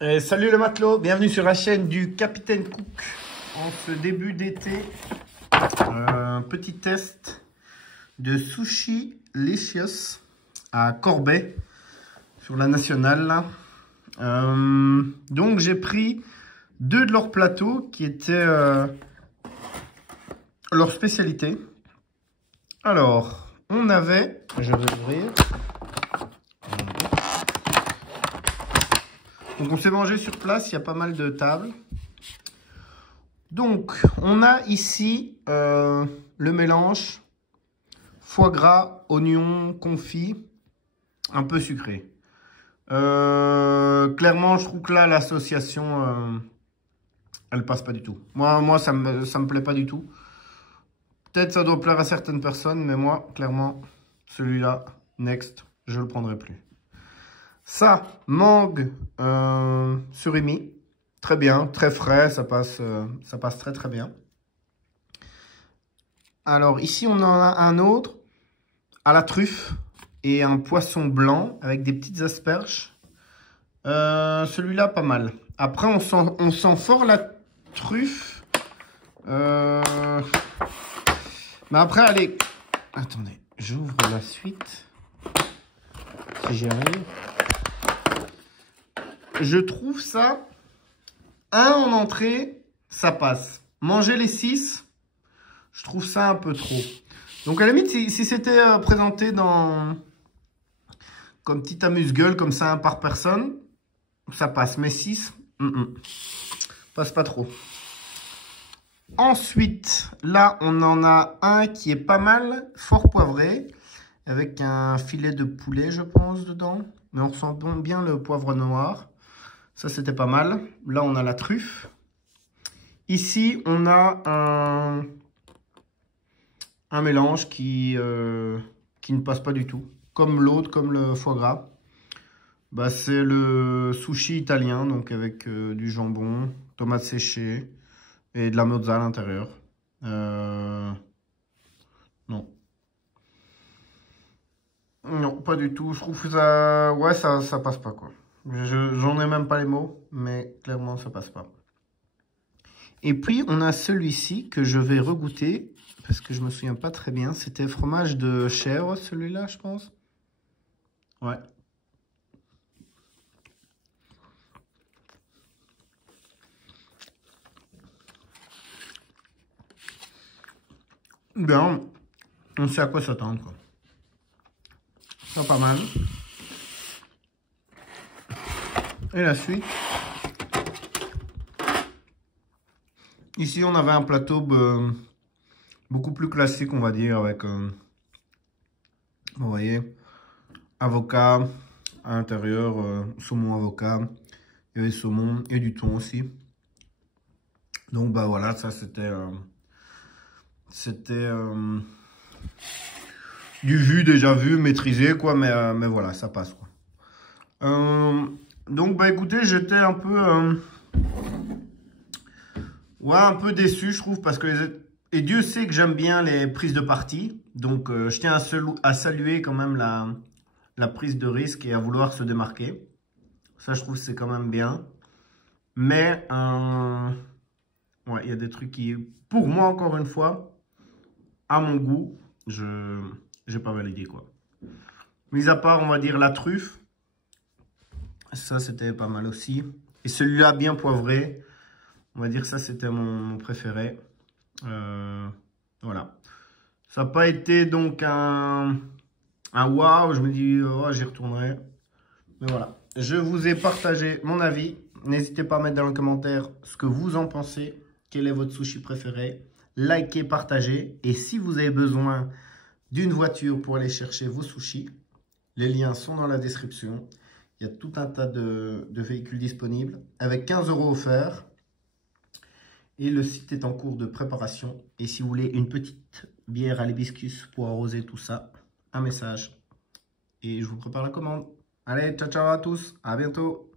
Salut le matelot, bienvenue sur la chaîne du Capitaine Cook. En ce début d'été, petit test de sushi Licious à Corbet sur la nationale là. Donc j'ai pris deux de leurs plateaux qui étaient leur spécialité. Alors, on avait, je vais ouvrir. Donc on s'est mangé sur place, il y a pas mal de tables. Donc on a ici le mélange foie gras, oignon, confit, un peu sucré. Clairement je trouve que là l'association elle passe pas du tout. Moi ça me plaît pas du tout. Peut-être ça doit plaire à certaines personnes, mais moi clairement celui-là, next, je le prendrai plus. Ça, mangue surimi, très bien, très frais, ça passe très très bien. Alors ici on en a un autre à la truffe et un poisson blanc avec des petites asperges. Celui-là pas mal. Après on sent fort la truffe. Mais après allez, attendez, j'ouvre la suite si j'y arrive. Je trouve ça, en entrée, ça passe. Manger les 6, je trouve ça un peu trop. Donc à la limite, si c'était présenté comme petit amuse-gueule, comme ça, un par personne, ça passe. Mais 6, passe pas trop. Ensuite, là, on en a un qui est pas mal, fort poivré, avec un filet de poulet, je pense, dedans. Mais on ressent bien le poivre noir. Ça, c'était pas mal. Là, on a la truffe. Ici, on a un mélange qui ne passe pas du tout. Comme l'autre, comme le foie gras. Bah, c'est le sushi italien, donc avec du jambon, tomates séchées et de la mozza à l'intérieur. Non. Non, pas du tout. Je trouve que ça... Ouais, ça passe pas, quoi. J'en ai même pas les mots, mais clairement, ça passe pas. Et puis, on a celui-ci que je vais regoûter, parce que je me souviens pas très bien. C'était fromage de chèvre, celui-là, je pense. Ouais. Bien, on sait à quoi s'attendre, quoi. Ça, pas mal. Et la suite. Ici, on avait un plateau beaucoup plus classique, on va dire, avec, vous voyez, avocat à l'intérieur, saumon avocat, il y avait saumon et du thon aussi. Donc, bah voilà, ça c'était du vu, déjà vu, maîtrisé, quoi, mais voilà, ça passe, quoi. Donc, bah écoutez, j'étais un peu... ouais, un peu déçu, je trouve, parce que et Dieu sait que j'aime bien les prises de parti. Donc, je tiens à saluer quand même la prise de risque et à vouloir se démarquer. Ça, je trouve que c'est quand même bien. Mais, ouais, il y a des trucs qui, pour moi, encore une fois, à mon goût, j'ai pas validé, quoi. Mis à part, on va dire, la truffe. Ça, c'était pas mal aussi. Et celui-là, bien poivré. On va dire ça, c'était mon préféré. Voilà. Ça n'a pas été donc un waouh. Je me dis, oh, j'y retournerai. Mais voilà. Je vous ai partagé mon avis. N'hésitez pas à mettre dans les commentaires ce que vous en pensez. Quel est votre sushi préféré? Likez, partagez. Et si vous avez besoin d'une voiture pour aller chercher vos sushis, les liens sont dans la description. Il y a tout un tas de véhicules disponibles avec 15 € offerts. Et le site est en cours de préparation. Et si vous voulez une petite bière à l'hibiscus pour arroser tout ça, un message. Et je vous prépare la commande. Allez, ciao ciao à tous, à bientôt.